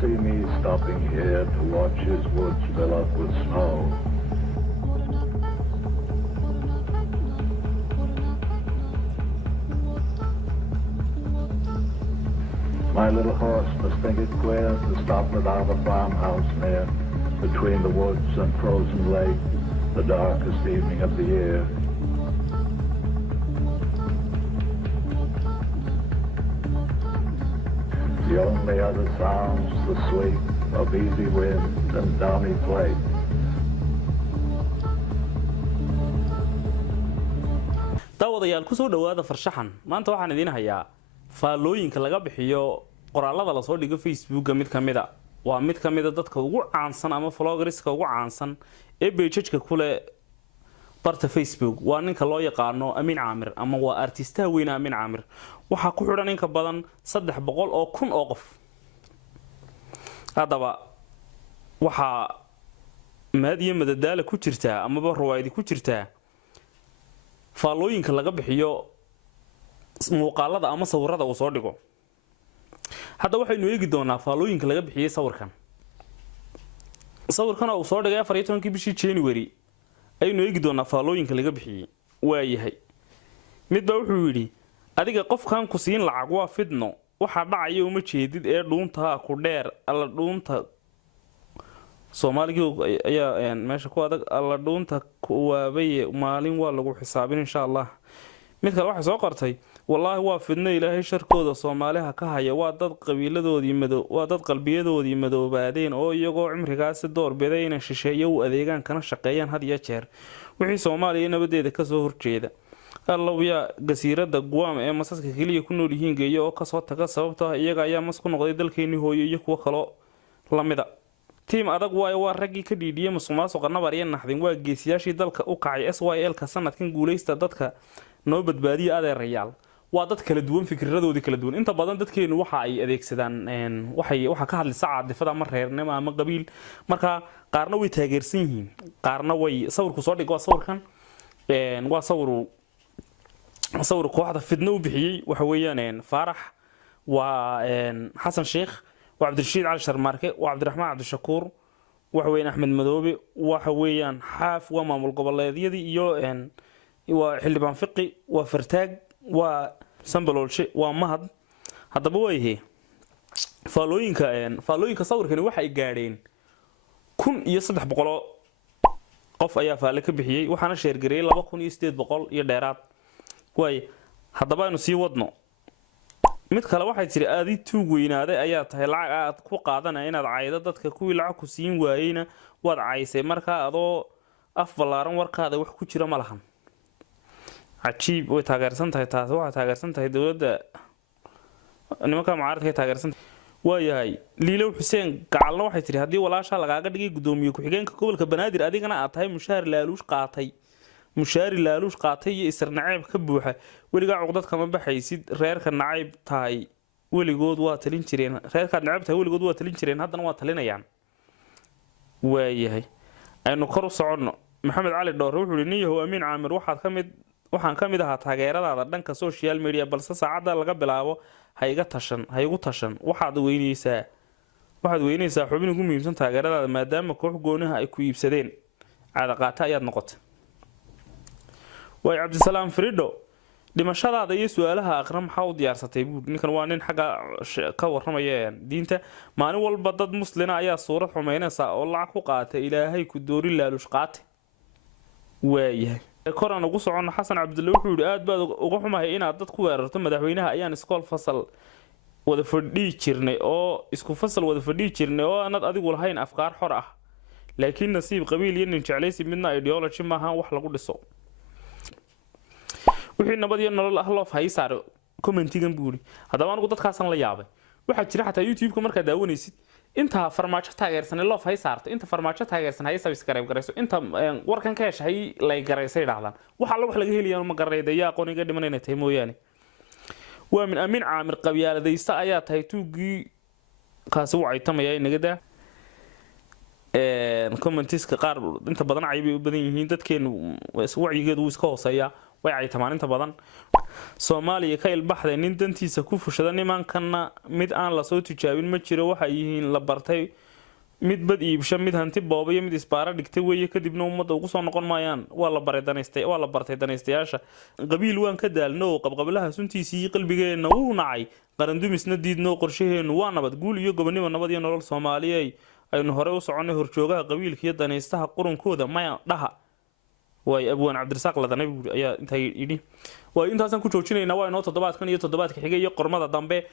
see me stopping here to watch his woods fill up with snow. My little horse must think it queer to stop without a farmhouse near, between the woods and frozen lake, the darkest evening of the year. The only other sounds the sweep of easy wind and downy flake. daawadayaal ku soo dhawaada farshaxan maanta waxaan idin hayaa faalooyinka laga bixiyo qoraalada la soo dhigo Facebook mid kamida waa mid kamida dadka ugu caansan ama vloggerska ugu caansan ee page-ka kule barta Facebook waa ninka loo yaqaano Amin Caamir ama waa artistaha weyn Amin Caamir waxa ku xidhan in ka badan 300 oo kun oo qof hadaba waxa maadiye madadaala ku jirta ama ruwaayadi ku jirta faalooyinka laga bixiyo muuqaalada ama sawirada uu soo dhigo hadda waxaynu eegi doonaa faalooyinka laga bixiyay sawirkan uu soo dhigay 14 bishii January aynu eegi doonaa faalooyinka laga bixiyay waa yahay midba wuxuu yiri adiga qofkan ku siin lacag waa fidno waxa dhacay uma jeedid ee dhuunta ku dheer alla dhuunta Soomaaliga ayaa meesha ku adag alla dhuunta ku waabay maalin waa lagu xisaabin insha Allah mid kale waxa soo qortay wallahi waa fidno ilaahay sharkooda Soomaaliha ka haya waa dad qabiiladoodii madow waa dad qalbiyadoodii madoobaadeen oo iyagoo cimrigaas door biday inay shisheeyo u adeegan kana shaqeeyaan had iyo jeer wixii Soomaaliya nabadeeda ka soo horjeeda allawiya gasiirada Guam ee masaska kaliya ku nool yihiin geeyo oo ka soo taga sababtoo iyaga ayaa mas ku noqday dalkeeni hooyo iyo kuwa kale lamida team adag waa ragii ka dhiidiyay musuqmaasuqa nabar iyo naxdin waa geesiyaashii dalka u kacay SYL ka sanadkan guuleysta dadka noo badbaadiyo adeerayaal waa dad kala duwan fikradoodii kala duwan inta badan dadkeenu waxa ay adeegsadaan waxa ka hadlay saacadifada ama reernimo ama qabiil marka qaarna way taageersan yihiin qaarna way sawirku soo dhigo sawirkan waa sawir kooxda fidno u bixiyay waxa weeyaan Faarax waa Xasan Sheekh waa Cabdirashiid Cali Sharmaarke waa Cabdiraxmaan Cabdishakuur waxa weeyaan Axmed Madoobe waxa weeyaan Xaaf waa maamul goboleedyadii iyo waa xildhibaan fiqi waa Fartaag waa Sambaloolshe waa Mahad hadaba way faalooyinka sawirkani waxa ay gaadheen 1300 qof ayaa faale ka bixiyay waxaana sheer gareeyay 2800 iyo dheeraad way hadaba aynu sii wadno mid kale waxay tiri aadi tuug weynaaday ayaa tahay lacag aad ku qaadanay inaad caaydo dadka kuwii lacag ku siin waayayna waad caysay marka adoo af balaaran warkaada wax ku jira ma lahan عجيب وتاجرسنت هاي تاس واحد تاجرسنت هاي دولة نمكا معارض هاي تاجرسنت وياي ليلو حسين قالنا واحد تري هدي ولا شاء لقى قدي قدومي وحجين كقبل كبنادر أديك أنا أعطيه مشاهر لالوش قاطي يسر نعيب كبوحة ولقى عقدات كمان بحيسيد غير كان نعيب تاي ولي جود واتلين شرين غير كان نعيب تاي ولي جود واتلين شرين هذا نواتلين يعني وياي إنه كرو صعنا محمد علي الدور روح لنيه هو أمين عامر واحد كمد waxaan kamid ahaa taageeradaada dhanka social media balse saacada laga bilaabo haygu tashan waxaad weynaysaa xubin ugu muhiimsan taageeradaada maadaama koox goonaha ay ku iibsadeen caada qaata ayaad noqotay way Cabdisalaam Frido dhimashadaada iyo su'aalaha aqram maxaa u diyaarsatay ninkan waa nin xaga ka warramaya diinta maalin walba dad muslimiin ayaa suurad xumeynaysa oo lacag ku qaatay ilaahay ku doori laalush qaatay waayahay korana ugu socon Xasan Cabdulle wuxuu yiri aad baad uga xumahay inaad dad ku weerarto madaxweynaha ayaan iskool fasal wada fadhii jirnay oo isku fasal wada fadhii jirnay oo aanad adigu lahayn afkaar xor ah laakiin nasiib qabiil iyo nin jeclaysi midna ideology ma aha wax lagu dhiso wixii nabad iyo nolol ah loo faysaar commentigan buuri hadaba anigu dadkaasan la yaabay waxa jira xataa YouTube-ka marka daawanaysid inta farmaajo taageersan loo faysaarto inta farmaajo taageersan hay subscribe garayso inta warkan ka heshay lay garaysay dhacdan waxa wax laga heliyaa ma gareeday aqooniga dhimanayna tay mooyaane waa min Amin Caamir qabyaaladaysta ayaa tahay tuugii kaasi wacay tamaya inagada commentiska qaar inta badan ay u badan yihiin dadkeenu wacyigeedu iska hooseeya way ay tamaaninta badan soomaaliya ka ilbaxday nin dantiisa ku fushada nimankana mid aan lasoo tijaabin ma jiro waxay yihiin la bartay mid bad iibsha mid hanti booba iyo mid isbaara dhigtay weeye kadibna ummadda ugu soo noqon maayaan waa la bartay danaystayaasha qabiil waan ka daalno oo qabqablaha suntiisii qalbigeenna wuu nacay qarandumisna diidno qorshaheennu waa nabad guul iyo gobonimo nabad iyo nolol Soomaaliyeed aynu hore u soconay horjoogaha qabiilka iyo danaystaha qurunkooda maya dhaha way abwaan Cabdirasaaq Ladanay ayaa intay yidhi way intaasan ku joojinaynaa waa inoo toddobaadkan iyo toddobaadka xigay iyo qormada dambe